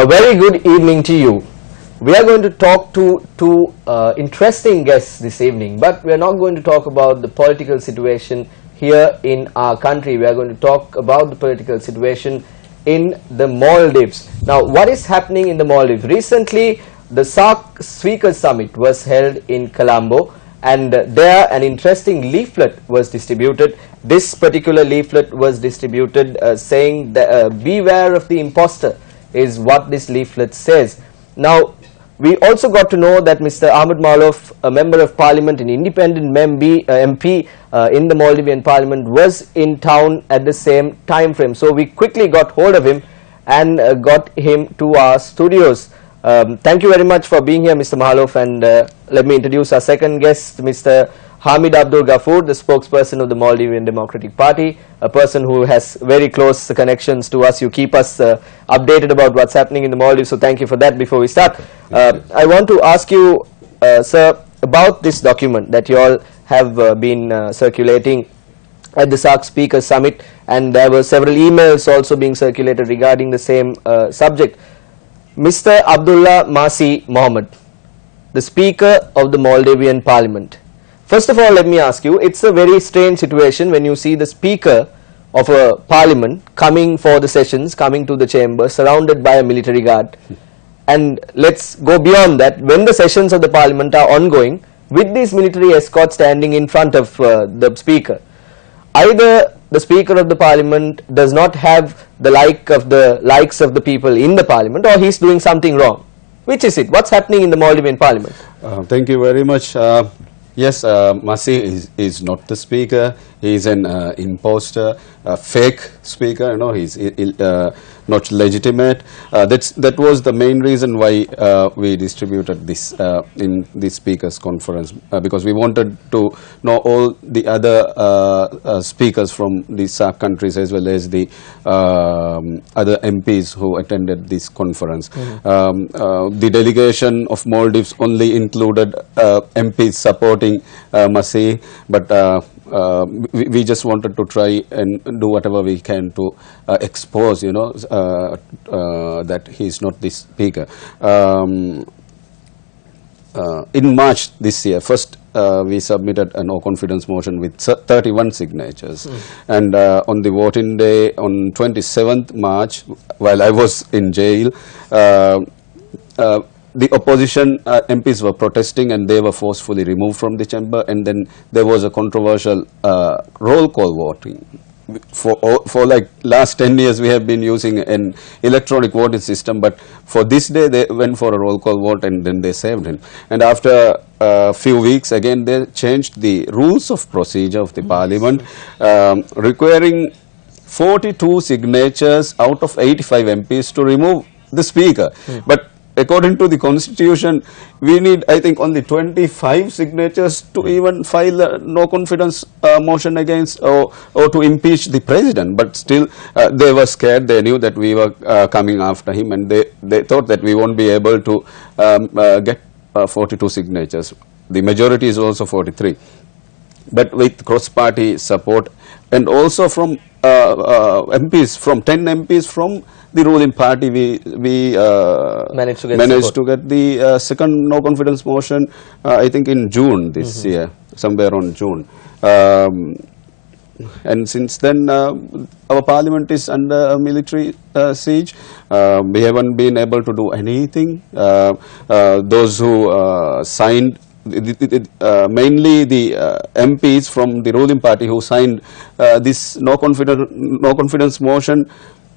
A very good evening to you. We are going to talk to two interesting guests this evening, but we are not going to talk about the political situation here in our country. We are going to talk about the political situation in the Maldives. Now, what is happening in the Maldives? Recently, the SAARC Speakers Summit was held in Colombo, and there an interesting leaflet was distributed. This particular leaflet was distributed saying that beware of the imposter is what this leaflet says. Now, we also got to know that Mr. Ahmed Malouf, a member of parliament, an independent MP in the Maldivian parliament, was in town at the same time frame. So we quickly got hold of him and got him to our studios. Thank you very much for being here, Mr. Malouf, and let me introduce our second guest, Mr. Hamid Abdul Ghafoor, the spokesperson of the Maldivian Democratic Party, a person who has very close connections to us. You keep us updated about what's happening in the Maldives, so thank you for that. Before we start, I want to ask you, sir, about this document that you all have been circulating at the SAARC Speakers Summit, and there were several emails also being circulated regarding the same subject. Mr. Abdullah Masih Mohammed, the Speaker of the Maldivian Parliament. First of all, let me ask you, it's a very strange situation when you see the Speaker of a Parliament coming for the sessions, coming to the chamber, surrounded by a military guard. And let's go beyond that, when the sessions of the Parliament are ongoing, with these military escorts standing in front of the Speaker. Either the Speaker of the Parliament does not have the likes of the people in the Parliament, or he's doing something wrong. Which is it? What's happening in the Maldivian Parliament? Thank you very much. Yes, Masih is not the Speaker. He's an imposter, a fake Speaker. You know, he's not legitimate. That was the main reason why we distributed this in the Speakers Conference, because we wanted to know all the other speakers from the SAARC countries as well as the other MPs who attended this conference. The delegation of Maldives only included MPs supporting Masih, but we just wanted to try and do whatever we can to expose, you know, that he is not the Speaker. In March this year, first we submitted a no confidence motion with 31 signatures, and on the voting day on 27th March, while I was in jail, the opposition MPs were protesting and they were forcefully removed from the chamber, and then there was a controversial roll call voting. For like last 10 years we have been using an electronic voting system, but for this day they went for a roll call vote and then they saved him. And after a few weeks again they changed the rules of procedure of the parliament, requiring 42 signatures out of 85 MPs to remove the Speaker. But according to the constitution, we need, I think, only 25 signatures to even file a no confidence motion against or to impeach the president. But still, they were scared. They knew that we were coming after him, and they thought that we won't be able to get 42 signatures. The majority is also 43. But with cross-party support, and also from MPs, from 10 MPs from the ruling party, we managed to get the second no confidence motion, I think in June this year, somewhere on June. And since then, our parliament is under a military siege. We haven't been able to do anything. Those who signed, mainly the MPs from the ruling party who signed this no confidence motion,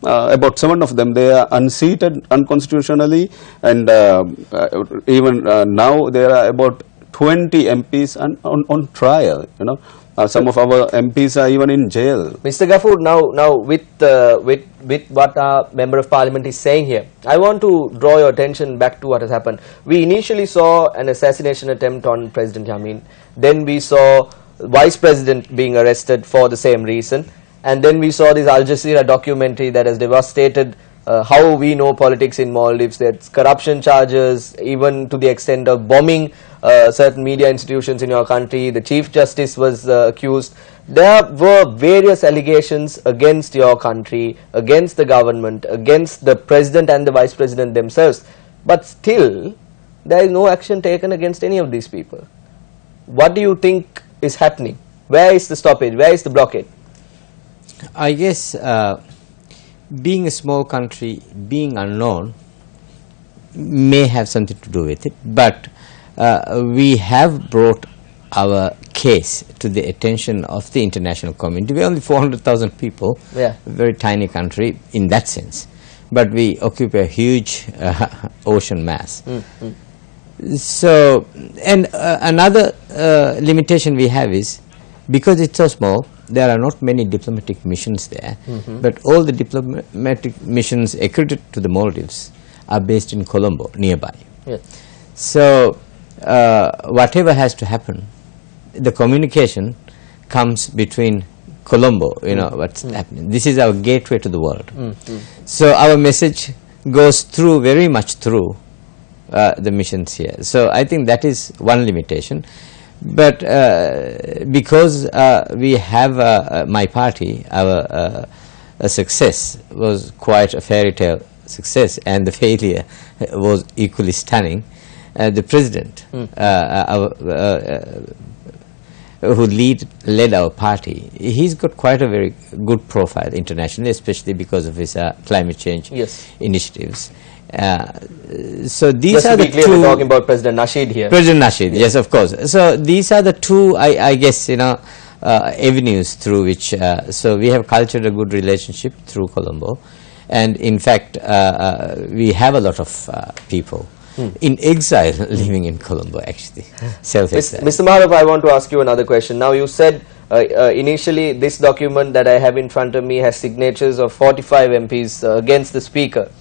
about 7 of them, they are unseated unconstitutionally, and even now there are about 20 MPs on trial. You know, some of our MPs are even in jail. Mr. Ghafoor, now with what our Member of Parliament is saying here, I want to draw your attention back to what has happened. We initially saw an assassination attempt on President Yamin. Then we saw Vice President being arrested for the same reason. And then we saw this Al Jazeera documentary that has devastated how we know politics in Maldives. There's corruption charges, even to the extent of bombing certain media institutions in your country. The Chief Justice was accused. There were various allegations against your country, against the government, against the President and the Vice President themselves. But still, there is no action taken against any of these people. What do you think is happening? Where is the stoppage? Where is the blockade? I guess being a small country, being unknown, may have something to do with it, but we have brought our case to the attention of the international community. We are only 400,000 people, a very tiny country in that sense, but we occupy a huge ocean mass. So, and another limitation we have is, because it's so small, there are not many diplomatic missions there, but all the diplomatic missions accredited to the Maldives are based in Colombo, nearby. So, whatever has to happen, the communication comes between Colombo, you know, what's happening. This is our gateway to the world. So, our message goes through, very much through the missions here. So, I think that is one limitation. But because we have my party, our success was quite a fairy tale success, and the failure was equally stunning. The president, who led our party, he's got quite a very good profile internationally, especially because of his climate change initiatives. So these Just are to the be clear, two. we're talking about President Nasheed here. President Nasheed, yes, of course. So these are the two, I guess, you know, avenues through which. So we have cultured a good relationship through Colombo, and in fact, we have a lot of people in exile living in Colombo, actually, self-exile. Mr. Maharov, I want to ask you another question. Now, you said initially this document that I have in front of me has signatures of 45 MPs against the Speaker.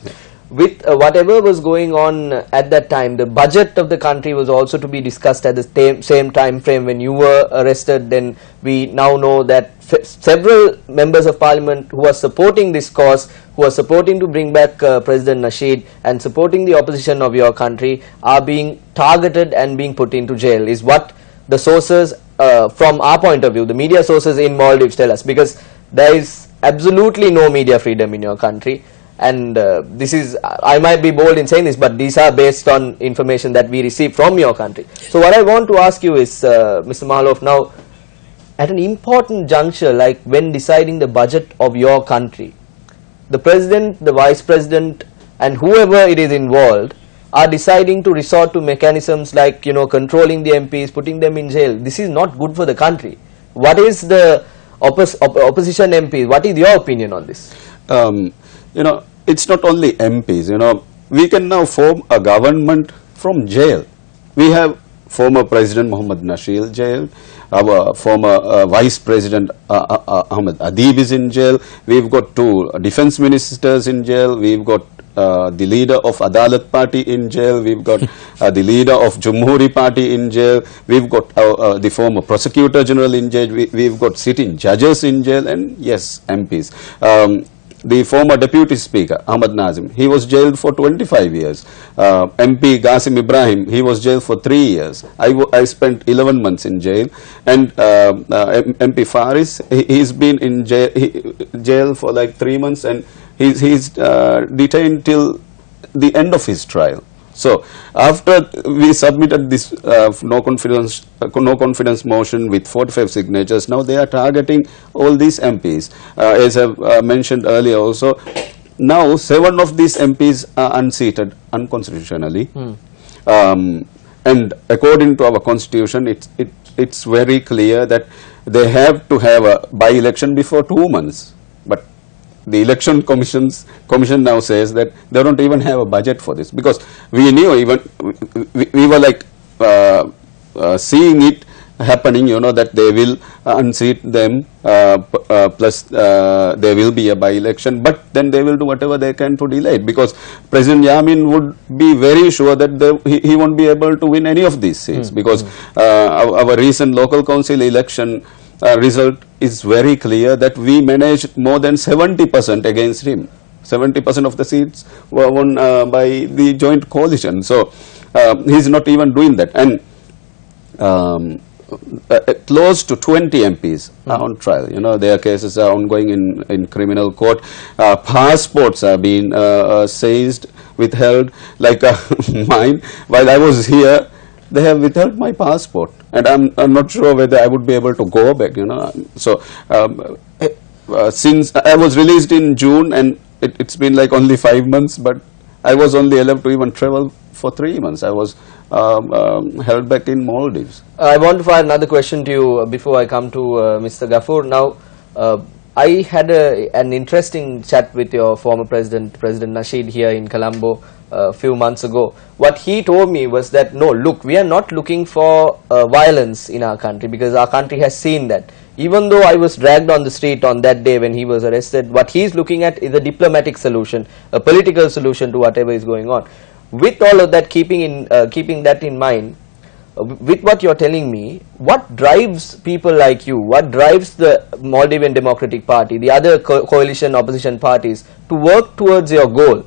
With whatever was going on at that time, the budget of the country was also to be discussed at the same time frame when you were arrested. Then we now know that several members of parliament who are supporting this cause, who are supporting to bring back President Nasheed and supporting the opposition of your country, are being targeted and being put into jail, is what the sources from our point of view, the media sources in Maldives tell us, because there is absolutely no media freedom in your country. And this is, I might be bold in saying this, but these are based on information that we receive from your country. So what I want to ask you is, Mr. Mahalov, now at an important juncture, like when deciding the budget of your country, the President, the Vice President, and whoever it is involved are deciding to resort to mechanisms like, you know, controlling the MPs, putting them in jail. This is not good for the country. What is the opposition MPs? What is your opinion on this? You know, it's not only MPs, you know, we can now form a government from jail. We have former President Mohammad Nasheed jail, our former Vice President Ahmed Adib is in jail, we've got two defense ministers in jail, we've got the leader of Adalat party in jail, we've got the leader of Jamhuri party in jail, we've got the former prosecutor general in jail, we've got sitting judges in jail, and yes, MPs. The former deputy speaker Ahmad Nazim, he was jailed for 25 years. MP Qasim Ibrahim, he was jailed for 3 years. I spent 11 months in jail. And MP Faris, he's been in jail for like 3 months, and he's detained till the end of his trial. So after we submitted this no confidence motion with 45 signatures, now they are targeting all these MPs. As I mentioned earlier also, now 7 of these MPs are unseated unconstitutionally. And according to our constitution, it's very clear that they have to have a by-election before 2 months. But the election commission now says that they don't even have a budget for this, because we knew, even we were like seeing it happening, you know, that they will unseat them, plus there will be a by-election, but then they will do whatever they can to delay it, because President Yamin would be very sure that he won't be able to win any of these seats, because our recent local council election result is very clear that we managed more than 70% against him. 70% of the seats were won by the joint coalition. So he's not even doing that. And close to 20 MPs are on trial. You know, their cases are ongoing in criminal court. Passports are being seized, withheld, like mine. While I was here, they have withheld my passport, and I'm not sure whether I would be able to go back. You know, so since I was released in June, and it's been like only 5 months, but I was only allowed to even travel for 3 months. I was held back in Maldives. I want to fire another question to you before I come to Mr. Ghaffur. Now, I had an interesting chat with your former president, President Nasheed, here in Colombo a few months ago. What he told me was that, no, look, we are not looking for violence in our country, because our country has seen that. Even though I was dragged on the street on that day when he was arrested, what he's looking at is a diplomatic solution, a political solution to whatever is going on. With all of that, keeping that in mind, with what you're telling me, what drives people like you, what drives the Maldivian Democratic Party, the other coalition opposition parties to work towards your goal?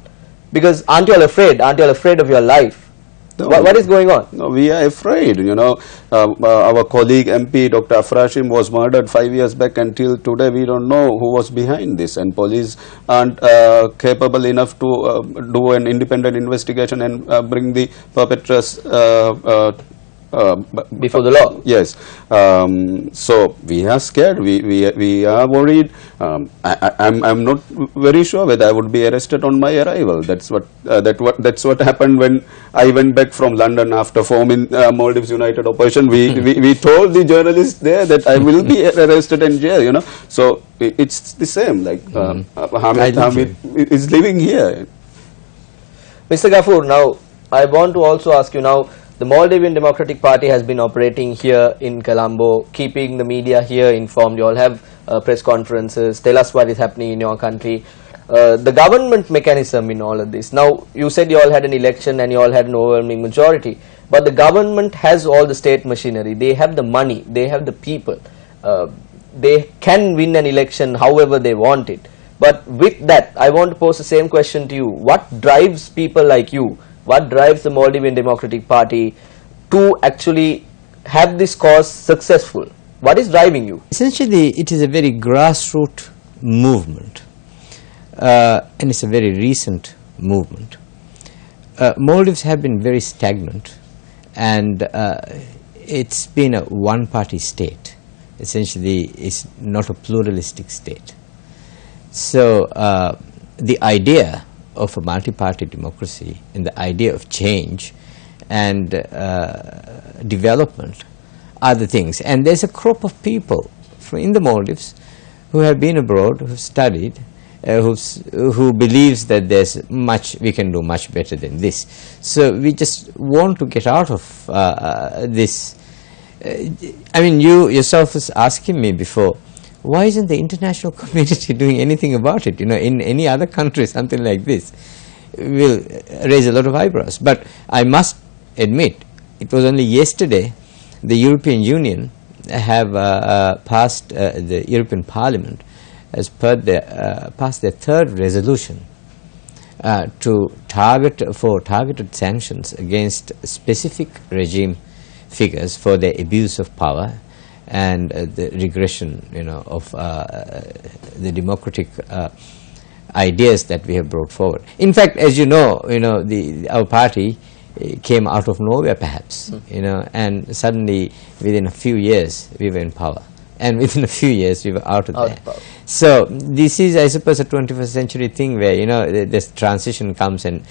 Because aren't you all afraid? Aren't you all afraid of your life? No, what is going on? No, we are afraid. You know, our colleague MP Dr. Afrashim was murdered 5 years back. Until today, we don't know who was behind this, and police aren't capable enough to do an independent investigation and bring the perpetrators before the law. Yes. So we are scared. We are worried. I'm not very sure whether I would be arrested on my arrival. That's what happened when I went back from London after forming Maldives United Opposition. We told the journalists there that I will be arrested and jail. You know. So it's the same. Like Hamid is living here. Mr. Ghaffur, now I want to also ask you now. The Maldivian Democratic Party has been operating here in Colombo, keeping the media here informed. You all have press conferences, tell us what is happening in your country. The government mechanism in all of this. Now, you said you all had an election and you all had an overwhelming majority, but the government has all the state machinery. They have the money, they have the people. They can win an election however they want it. But with that, I want to pose the same question to you. What drives people like you? What drives the Maldivian Democratic Party to actually have this cause successful? What is driving you? Essentially, it is a very grassroots movement, and it's a very recent movement. Maldives have been very stagnant, and it's been a one-party state. Essentially, it's not a pluralistic state. So the idea of a multi-party democracy and the idea of change and development are the things. And there's a crop of people in the Maldives who have been abroad, who have studied, who believes that there's much, we can do much better than this. So we just want to get out of this. I mean, you yourself was asking me before, why isn't the international community doing anything about it? You know, in any other country, something like this will raise a lot of eyebrows. But I must admit, it was only yesterday the European Union have passed, the European Parliament has passed their third resolution to targeted sanctions against specific regime figures for their abuse of power and the regression, you know, of the democratic ideas that we have brought forward. In fact, as you know, our party came out of nowhere, perhaps, you know, and suddenly within a few years we were in power, and within a few years we were out of there. So this is, I suppose, a 21st century thing where, you know, this transition comes, and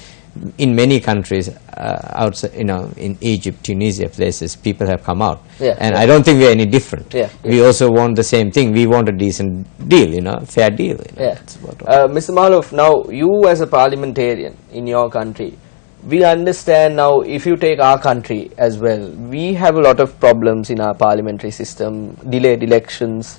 in many countries outside, you know, in Egypt, Tunisia, places, people have come out, and I don't think we are any different. We also want the same thing. We want a decent deal, you know, fair deal. You know, Mr. Mahluf, now you as a parliamentarian in your country, we understand now, if you take our country as well, we have a lot of problems in our parliamentary system, delayed elections,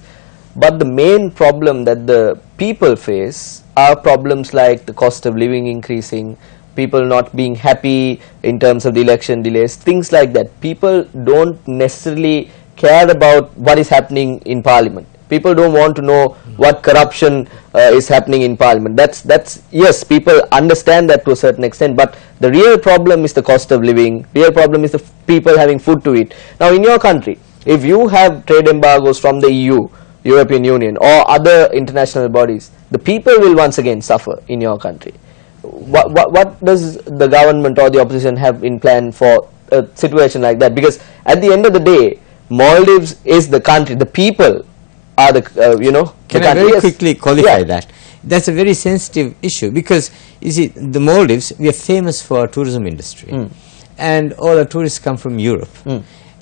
but the main problem that the people face are problems like the cost of living increasing, people not being happy in terms of the election delays, things like that. People don't necessarily care about what is happening in Parliament. People don't want to know what corruption is happening in Parliament. That's yes, people understand that to a certain extent, but The real problem is the cost of living. Real problem is the people having food to eat. Now, in your country, if you have trade embargoes from the EU, European Union, or other international bodies, the people will once again suffer in your country. What does the government or the opposition have in plan for a situation like that? Because at the end of the day, Maldives is the country. The people are the you know. Can I very quickly qualify that? That's a very sensitive issue, because you see, the Maldives, we are famous for our tourism industry, and all our tourists come from Europe,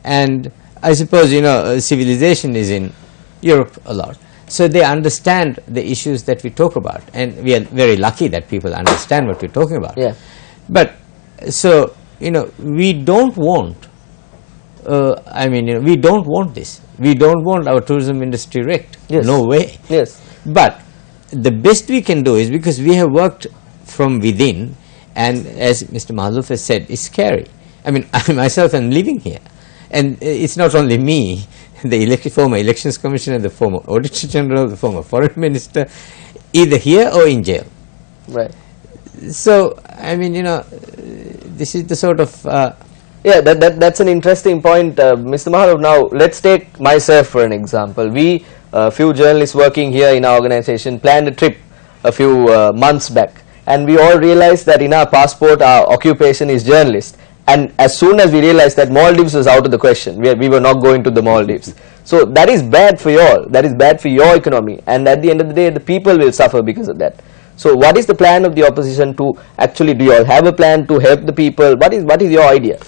and I suppose, you know, civilization is in Europe a lot. So they understand the issues that we talk about, and we are very lucky that people understand what we're talking about. Yeah. But so, you know, we don't want, I mean, you know, we don't want this. We don't want our tourism industry wrecked. Yes. No way. Yes. But the best we can do is, because we have worked from within, and as Mr. Mahluf has said, it's scary. I mean, I myself am living here, and it's not only me, the former elections commissioner, the former auditor general, the former foreign minister, either here or in jail. Right. So, I mean, you know, this is the sort of... yeah, that's an interesting point, Mr. Mahalov. Now, let's take myself for an example. We, a few journalists working here in our organization, planned a trip a few months back, and we all realized that in our passport, our occupation is journalist. And as soon as we realized that Maldives was out of the question, we were not going to the Maldives. So that is bad for you all. That is bad for your economy. And at the end of the day, the people will suffer because of that. So what is the plan of the opposition to actually, do you all have a plan to help the people? What is your idea?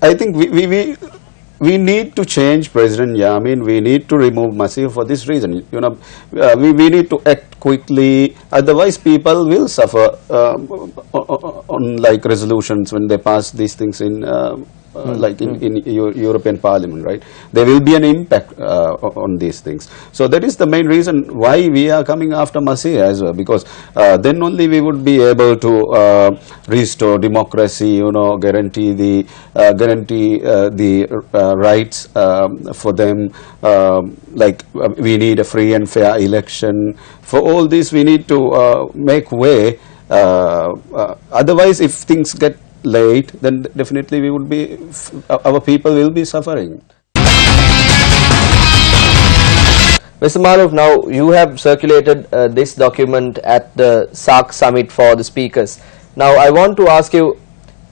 I think we need to change President Yamin. We need to remove Masih for this reason. You know, we need to act quickly. Otherwise, people will suffer on like resolutions when they pass these things in like in European Parliament, right? There will be an impact on these things. So that is the main reason why we are coming after Masih as well, because then only we would be able to restore democracy, you know, guarantee the rights for them. Like we need a free and fair election. For all this, we need to make way. Otherwise, if things get late, then definitely we would be, our people will be suffering. Mr. Mahluf, now you have circulated this document at the SAARC summit for the speakers. Now I want to ask you,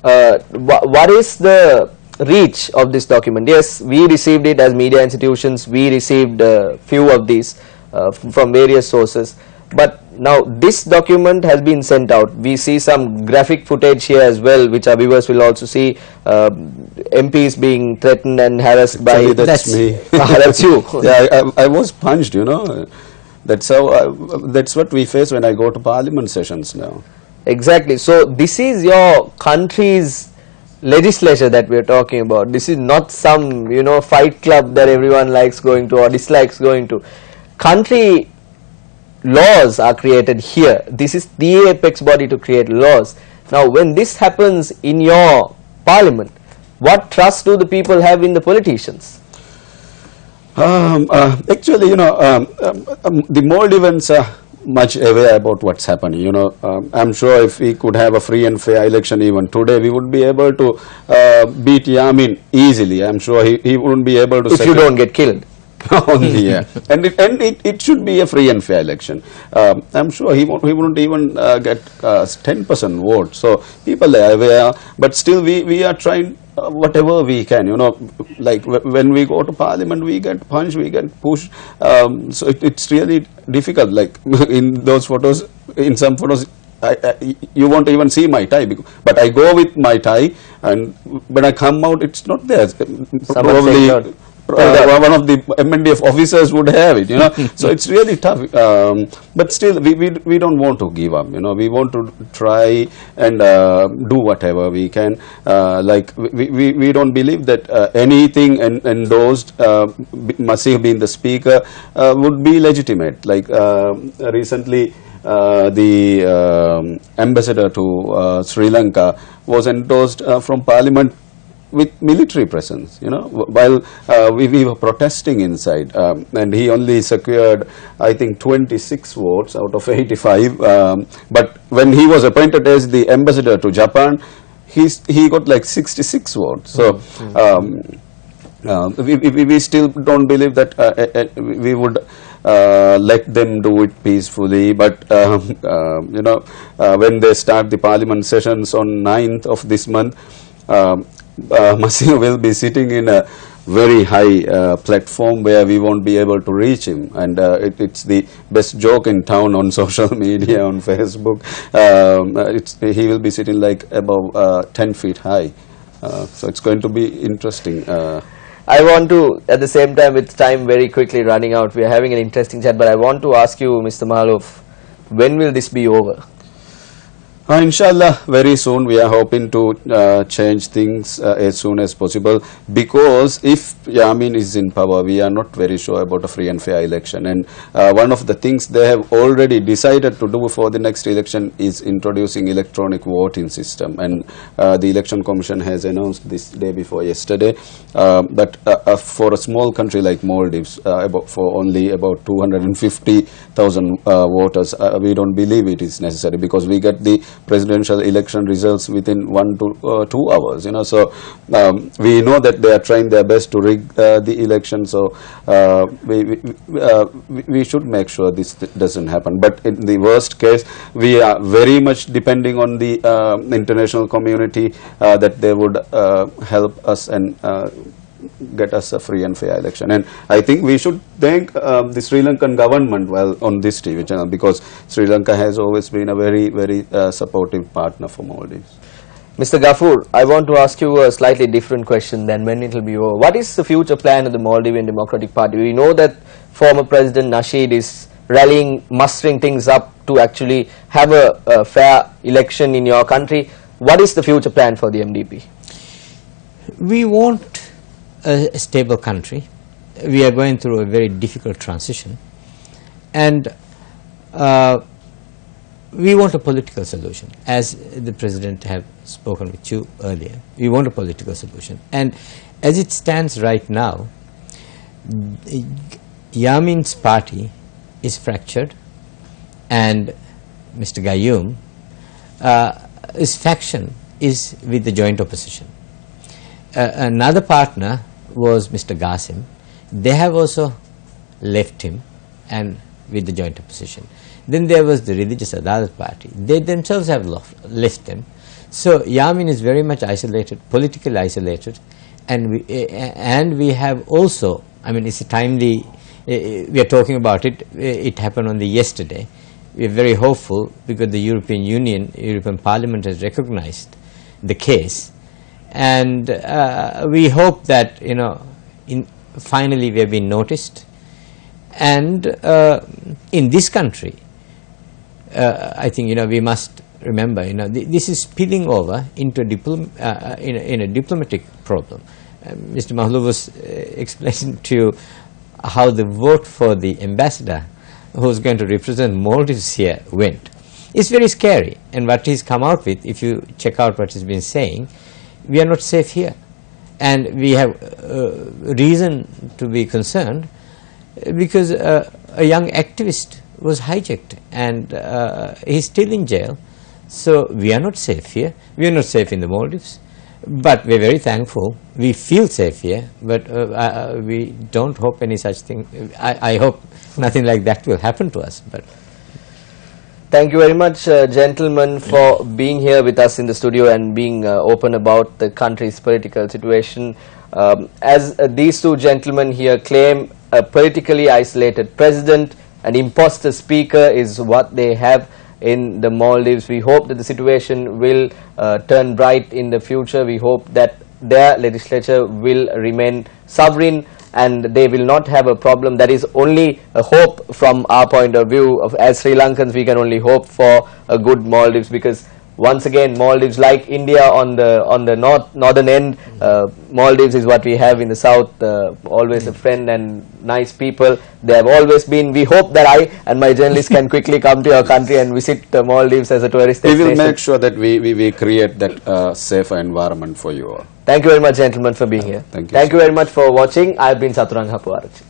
what is the reach of this document? Yes, we received it as media institutions, we received a few of these from various sources. But now this document has been sent out. We see some graphic footage here as well, which our viewers will also see. MPs being threatened and harassed by... That's me. That's you. Yeah, I was punched, you know. That's how. That's what we face when I go to Parliament sessions now. Exactly. So this is your country's legislature that we are talking about. This is not some, you know, fight club that everyone likes going to or dislikes going to. Country laws are created here. This is the apex body to create laws. Now, when this happens in your parliament, what trust do the people have in the politicians? Actually, you know, the Maldivans are much aware about what's happening. You know, I'm sure if we could have a free and fair election even today, we would be able to beat Yamin easily. I'm sure he wouldn't be able to... If you don't get killed. Only, yeah. And it should be a free and fair election. I'm sure he wouldn't even get 10% vote. So people are aware, but still we are trying whatever we can. You know, like when we go to Parliament, we get punched, we get pushed. So it's really difficult. Like in those photos, in some photos, you won't even see my tie, but I go with my tie, and when I come out, it's not there. Probably one of the MNDF officers would have it, you know. So it's really tough, but still we don't want to give up, you know. We want to try and do whatever we can. Like we don't believe that anything endorsed, Masih being the speaker, would be legitimate. Like recently the ambassador to Sri Lanka was endorsed from Parliament with military presence, you know, while we were protesting inside, and he only secured, I think, 26 votes out of 85. But when he was appointed as the ambassador to Japan, he got like 66 votes. So we still don't believe that we would let them do it peacefully, but you know, when they start the parliament sessions on 9th of this month, Masih will be sitting in a very high platform where we won't be able to reach him, and it's the best joke in town on social media, on Facebook. He will be sitting like above 10 feet high, so it's going to be interesting. I want to, at the same time, with time very quickly running out, we are having an interesting chat, but I want to ask you, Mr. Mahalov, when will this be over? Inshallah, very soon. We are hoping to change things as soon as possible, because if Yamin is in power, we are not very sure about a free and fair election. And one of the things they have already decided to do for the next election is introducing electronic voting system. And the Election Commission has announced this day before yesterday that for a small country like Maldives, for only about 250,000 voters, we don't believe it is necessary, because we get the presidential election results within 1 to 2 hours, you know. So we know that they are trying their best to rig the election, so we should make sure this doesn't happen. But in the worst case, we are very much depending on the international community that they would help us and get us a free and fair election. And I think we should thank the Sri Lankan government on this TV channel, because Sri Lanka has always been a very, very supportive partner for Maldives. Mr. Ghafoor, I want to ask you a slightly different question than when it will be over. What is the future plan of the Maldivian Democratic Party? We know that former President Nasheed is rallying, mustering things up to actually have a fair election in your country. What is the future plan for the MDP? We want a stable country. We are going through a very difficult transition, and we want a political solution. As the President have spoken with you earlier, we want a political solution. And as it stands right now, Yamin's party is fractured, and Mr. Gayoom, his faction is with the joint opposition. Another partner was Mr. Qasim. They have also left him and with the joint opposition. Then there was the Religious Adalat Party. They themselves have left them. So Yamin is very much isolated, politically isolated, and we have also, I mean, it's a timely, we are talking about it, it happened only yesterday. We are very hopeful because the European Union, European Parliament has recognized the case. And we hope that, you know, finally we have been noticed. And in this country, I think, you know, we must remember, you know, this is spilling over into in a diplomatic problem. Mr. Mahalov was explaining to you how the vote for the ambassador who is going to represent Maldives here went. It's very scary, and what he's come out with, if you check out what he's been saying, we are not safe here, and we have reason to be concerned because a young activist was hijacked, and he's still in jail. So we are not safe here. We are not safe in the Maldives, but we are very thankful. We feel safe here, but we don't hope any such thing. I hope nothing like that will happen to us. But thank you very much, gentlemen, for being here with us in the studio and being open about the country's political situation. As these two gentlemen here claim, a politically isolated president, an imposter speaker is what they have in the Maldives. We hope that the situation will turn bright in the future. We hope that their legislature will remain sovereign and they will not have a problem. That is only a hope from our point of view. As Sri Lankans, we can only hope for a good Maldives, because Once again, Maldives, like India on the northern end, Maldives is what we have in the south. Always a friend and nice people. They have always been. We hope that I and my journalists can quickly come to your country and visit Maldives as a tourist destination. We will make sure that we create that safer environment for you all. Thank you very much, gentlemen, for being here. Thank you. Thank you very much for watching. I have been Saturang Hapuarachi.